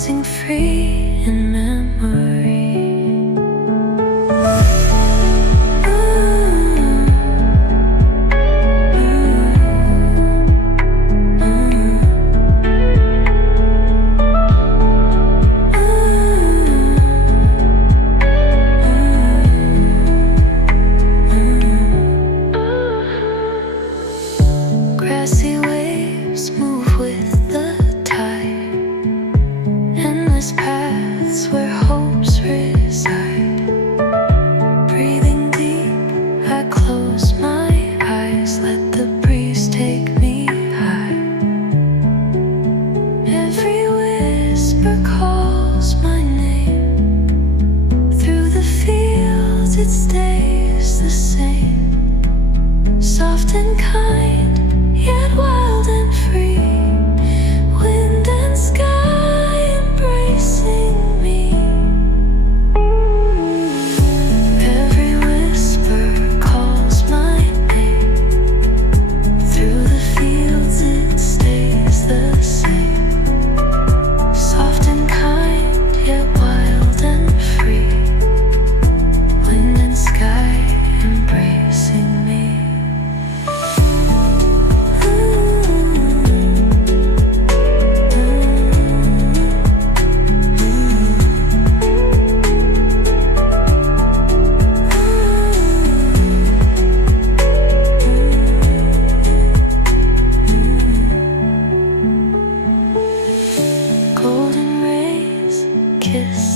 dancing free in memory. Grassy waves move with the tide, endless paths where hopes reside. Breathing deep, I close my eyes, let the breeze take me high. Every whisper calls my name, through the fields it stays the same, soft and kind, yet wild and free, wind and sky embracing me. Every whisper calls my name, through the fields it stays the same, soft and kind, yet wild and free, wind and sky embracing me. Golden rays kiss